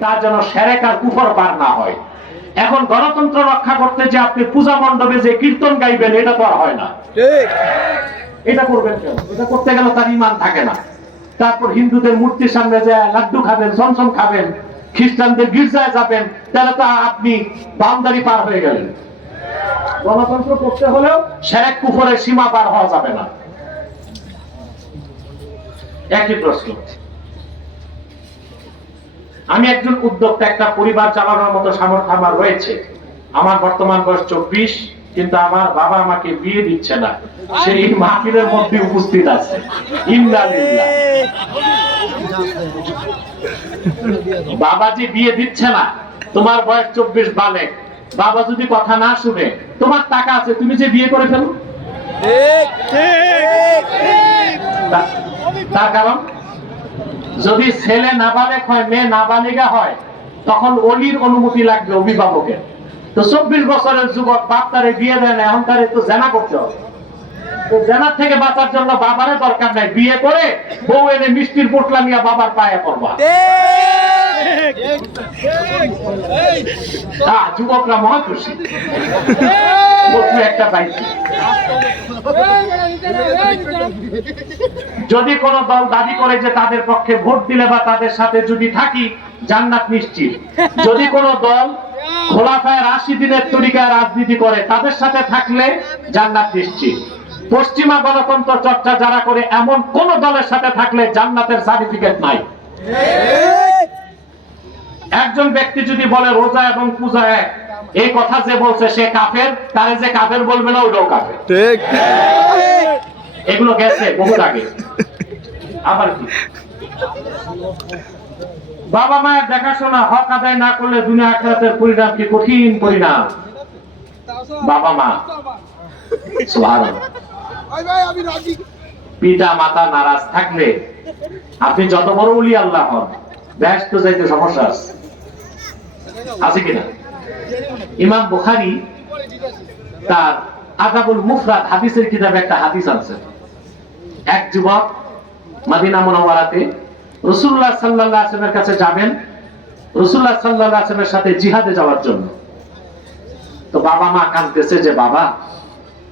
তা যেন শিরক আর কুফর পার না হয়। এখন গণতন্ত্র রক্ষা করতে যে আপনি পূজা মণ্ডপে যে কীর্তন গাইবেন, এটা তো আর হয় না। এটা করবেন কেন? এটা করতে গেলে তার ঈমান থাকে না। তারপর হিন্দুদের মূর্তির সামনে যায় লাড্ডু খাবেন, জমজম খাবেন, খ্রিস্টানদের গির্জায় যাবেন, তাহলে তো আপনি বাউন্ডারি পার হয়ে গেলেন। গণতন্ত্র করতে হলেও শিরক কুফরের সীমা পার হওয়া যাবে না। একই প্রশ্ন। আমি একজন উদ্যোক্তা, একটা পরিবার চালানোর মতো সামর্থ্য আমার রয়েছে। আমার বর্তমান বয়স 24, কিন্তু আমার বাবা আমাকে বিয়ে দিচ্ছে না। সেই মাহফিলের মধ্যে উপস্থিত আছে। ইন্নালিল্লাহ। বাবাজি বিয়ে দিচ্ছে না, তোমার বয়স 24 বালেক, বাবা যদি কথা না শুনে, তোমার টাকা আছে, তুমি যে বিয়ে করে ফেলো। তার কারণ যদি ছেলে নাবালেক হয়, মেয়ে নাবালিকা হয়, তখন ওলির অনুমতি লাগবে, অভিভাবকের। তো 24 বছরের যুবক বাপ তারে বিয়ে দেয় না, এখন তারে তো জেনা করতে হবে। তো জেনার থেকে বাঁচার জন্য বাবারে দরকার নাই, বিয়ে করে বউ এনে মিষ্টির পোটলা নিয়ে বাবার পায়ে পড়বা। যুবকরা মহা খুশি, একটা পাইছি। যদি কোন দল দাবি করে যে তাদের পক্ষে ভোট দিলে বা তাদের সাথে যদি থাকি জান্নাত নিশ্চিত, যদি কোন দল খোলাফায়ে রাশিদিনের তরিকায় রাজনীতি করে তাদের সাথে থাকলে জান্নাত নিশ্চিত, পশ্চিমা গণতন্ত্র চর্চা যারা করে এমন কোন দলের সাথে থাকলে জান্নাতের সার্টিফিকেট নাই। একজন ব্যক্তি যদি বলে রোজা এবং পূজা এক, এই কথা যে বলছে সে কাফের, তারে যে কাফের বলবে না ওইটাও কাফের। ঠিক, এগুলো গেছে বহু আগে। আবার কি বাবা মায়ের দেখাশোনা হক আদায় না করলে দুনিয়া আখিরাতের পরিণাম কি কঠিন পরিণাম। বাবা মা সুবহানাল্লাহ, পিতা মাতা নারাজ থাকলে আপনি যত বড় ওলি আল্লাহ হন, ব্যস্ত যাইতে সমস্যা আছে কিনা? ইমাম বুখারী তার আদাবুল মুফরাদ হাদিসের কিতাবে একটা হাদিস আছে। এক যুবক মদিনা মুনাওয়ারাতে রাসূলুল্লাহ সাল্লাল্লাহু আলাইহি ওয়াসাল্লামের কাছে যাবেন, রাসূলুল্লাহ সাল্লাল্লাহু আলাইহি ওয়াসাল্লামের সাথে জিহাদে যাওয়ার জন্য। তো বাবা মা কাঁদতেছে যে বাবা,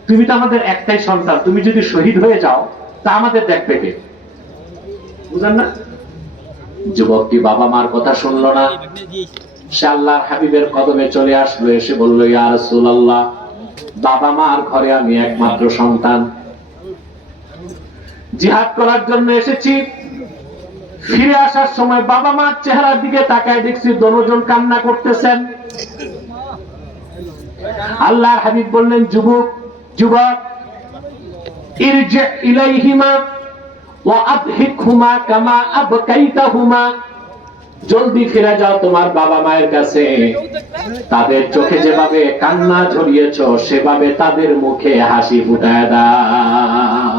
তুমি তো আমাদের একটাই সন্তান, তুমি যদি শহীদ হয়ে যাও তা আমাদের দেখবে কে? বুঝেন না? যুবকটি বাবা মার কথা শুনলো না, সে আল্লাহর হাবিবের কদমে চলে আসলো, এসে বলল ইয়া রাসূলুল্লাহ, বাবা মার ঘরে আমি একমাত্র সন্তান, জিহাদ করার জন্য এসেছি, ফিরে আসার সময় বাবা মার চেহারার দিকে তাকায় দেখছি দুজন কান্না করতেছেন। আল্লাহর হাবিব বললেন যুবক ইরজি ইলাইহিমা ওয়া আবহিকহুমা কামা আবকাইতাহুমা, জলদি ফিরে যাও তোমার বাবা মায়ের কাছে, তাদের চোখে যেভাবে কান্না ঝরিয়েছো সেভাবে তাদের মুখে হাসি ফুটায় দাও।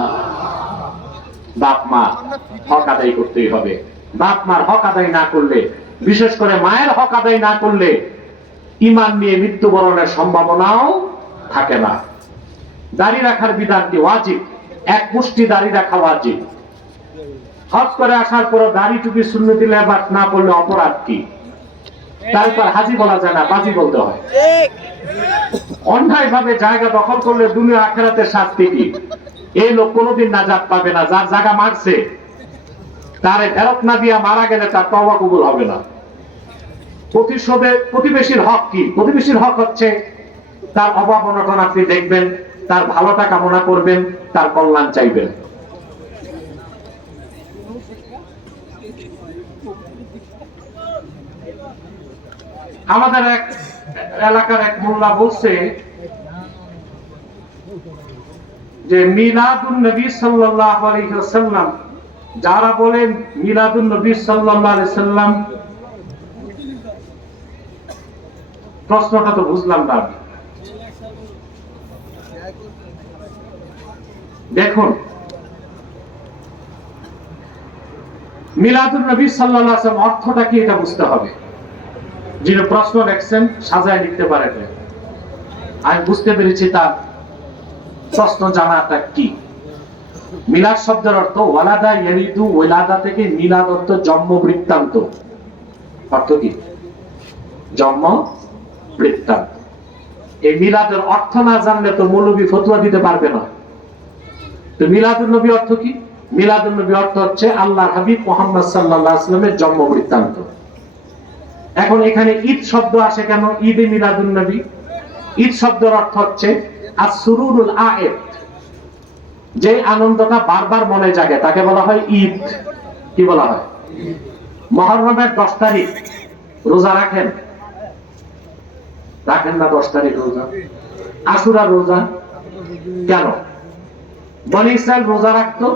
বাপ মা হক আদায় করতেই হবে। বাপ মার হক আদায় না করলে, বিশেষ করে মায়ের হক আদায় না করলে ঈমান নিয়ে মৃত্যুবরণের সম্ভাবনাও থাকে না। দাড়ি রাখার বিধানটি ওয়াজিব, এক মুষ্টি দাড়ি রাখা ওয়াজিব। হজ করে আসার পর দাড়ি টুপি সুন্নতি লেবাস না পড়লে অপরাধ কি? তারপর হাজি বলা যায় না, বাজি বলতে হয়। অন্যায় ভাবে জায়গা দখল করলে দুনিয়া আখিরাতের শাস্তি কি? এই লোক কোনোদিন নাজাত পাবে না। যার জায়গা মারছে তারে ফেরত না দিয়া মারা গেলে তার তওবা কবুল হবে না। প্রতিবেশীর হক কি? প্রতিবেশীর হক হচ্ছে তার অভাব অনটন আপনি দেখবেন, তার ভালোটা কামনা করবেন, তার কল্যাণ চাইবেন। আমাদের এক এলাকার এক মোল্লা বলছে যে মিলাদুন নবী সাল্লাল্লাহু আলাইহি ওয়াসাল্লাম, যারা বলেন মিলাদুন নবী সাল্লাল্লাহু আলাইহি ওয়াসাল্লাম, প্রশ্নটা তো বুঝলাম না। দেখুন, মিলাদুন নবী সাল্লাল্লাহু আলাইহি ওয়াসাল্লাম অর্থটা কি এটা বুঝতে হবে। যিনি প্রশ্ন লিখছেন সাজায় লিখতে পারেন, আমি বুঝতে পেরেছি তার প্রশ্ন জানাটা কি। মিলাদ শব্দের অর্থ ওয়ালাদা ইয়ারিদু, ওয়ালাদা থেকে মিলাদ অর্থ জন্ম বৃত্তান্ত। অর্থ কি? জন্ম বৃত্তান্ত। এই মিলাদের অর্থ না জানলে তো মৌলবী ফতোয়া দিতে পারবে না। তো মিলাদুন নবী অর্থ কি? মিলাদুন নবী অর্থ হচ্ছে আল্লাহর হাবিব মুহাম্মদ সাল্লাল্লাহু আলাইহি ওয়াসাল্লামের জন্ম বৃত্তান্ত। এখন এখানে ঈদ শব্দ আসে কেন? ঈদে মিলাদুন নবী, ঈদ শব্দের অর্থ হচ্ছে আস-সুরুরুল আয়েদ, যে আনন্দটা বারবার মনে জাগে তাকে বলা হয় ঈদ। কি বলা হয়? মুহররমের 10 তারিখ রোজা রাখেন? রাখেন না 10 তারিখ রোজা? আশুরা রোজা কেন? বনি ইসরাইল রোজা রাখতো,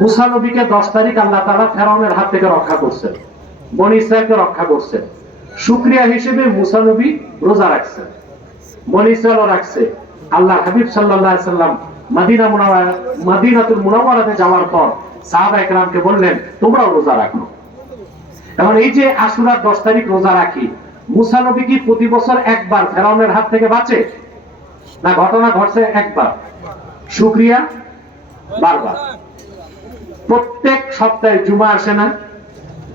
মুসা নবীকে 10 তারিখ আল্লাহ তাআলা ফেরাউনের হাত থেকে রক্ষা করছেন, বনি ইসরাইলকে রক্ষা করছেন। শুকরিয়া হিসেবে মুসা নবী রোজা রাখছেন, বনি ইসরাইলও রাখছে। আল্লাহর হাবিব সাল্লাল্লাহু আলাইহি সাল্লাম মদিনাতুল মুনাওয়ারাতে যাওয়ার পর সাহাবা একরামকে বললেন তোমরাও রোজা রাখো। এখন এই যে আশুরার 10 তারিখ রোজা রাখি, মুসা নবী কি প্রতি বছর একবার ফেরাউনের হাত থেকে বাঁচে? না, ঘটনা ঘটছে একবার। শুকরিয়া বারবার। প্রত্যেক সপ্তাহে জুমা আসে না?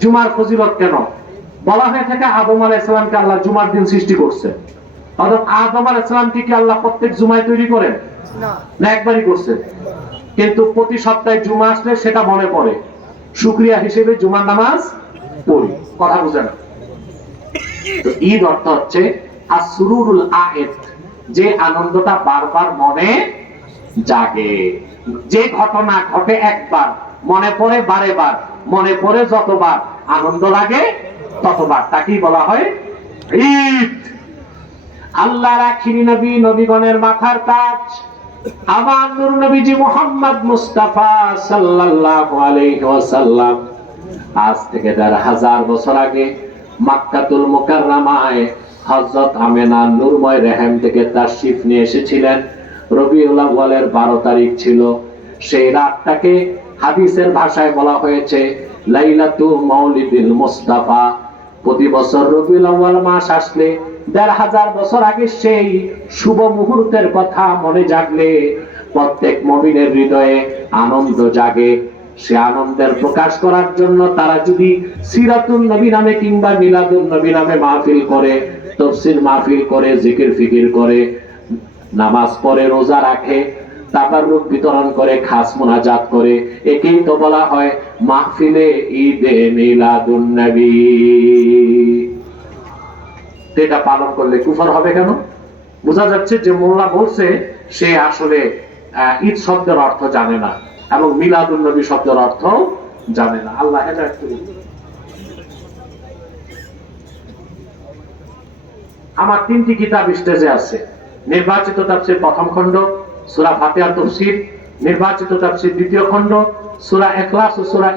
জুমার ফজিলত কেন? বলা হয়ে থাকে আদম আলাইহিস সালামকে আল্লাহ জুমার দিন সৃষ্টি করছে। অর্থাৎ আদম আলাইহিস সালামকে কি আল্লাহ প্রত্যেক জুমায় তৈরি করেন? না, একবারই করছেন। কিন্তু প্রতি সপ্তাহে জুমা আসলে সেটা মনে পড়ে, শুকরিয়া হিসেবে জুমার নামাজ পড়ি। কথা বুঝেন? তো ঈদ অর্থ হচ্ছে আস-সুরুরুল আয়েদ, যে আনন্দটা বারবার মনে জাগে, যে ঘটনা ঘটে একবার মনে পড়ে বারে বার, মনে পড়ে যতবার আনন্দ লাগে ততবার, তাকেই বলা হয় ঈদ। আল্লাহর আখিরি নবী, নবীগণের মাথার তাজ আমার নূর নবীজি মুহাম্মদ মুস্তাফা সাল্লাল্লাহু আলাইহি ওয়াসাল্লাম আজ থেকে ১৫০০ বছর আগে মক্কাতুল মুকাররমায় হযরত আমেনা নূরময় রেহেম থেকে তাশরিফ নিয়ে এসেছিলেন। রবিউল আউয়ালের 12 তারিখ ছিল। সেই রাতটাকে হাদিসের ভাষায় বলা হয়েছে লাইলাতু মাউলিদিল মুস্তাফা। প্রতি বছর রবিউল আউয়াল মাস আসলে ১৫০০ বছর আগে সেই শুভ মুহূর্তের কথা মনে জাগলে প্রত্যেক মুমিনের হৃদয়ে আনন্দ জাগে। সে আনন্দের প্রকাশ করার জন্য তারা যদি সিরাতুন নবী নামে কিংবা মিলাদুন নবী নামে মাহফিল করে, তাফসীর মাহফিল করে, জিকির ফিকির করে, নামাজ পড়ে, রোজা রাখে, তাবাররুক বিতরণ করে, খাস মুনাজাত করে, একেই তো বলা হয় মাহফিলে ঈদে মিলাদুন নবী। এটা পালন করলে কুফর হবে কেন? বোঝা যাচ্ছে যে মোল্লা বলছে সে আসলে ঈদ শব্দের অর্থ জানে না এবং মিলাদুন নবী শব্দের অর্থ জানে না। আল্লাহ হেদায়েত করুন। আমার 3টি কিতাব স্টেজে আছে। নির্বাচিত তাফসীর প্রথম খণ্ড, সূরা ফাতিহার তাফসীর। নির্বাচিত তাফসীর দ্বিতীয় খণ্ড, সূরা ইখলাস ও সূরা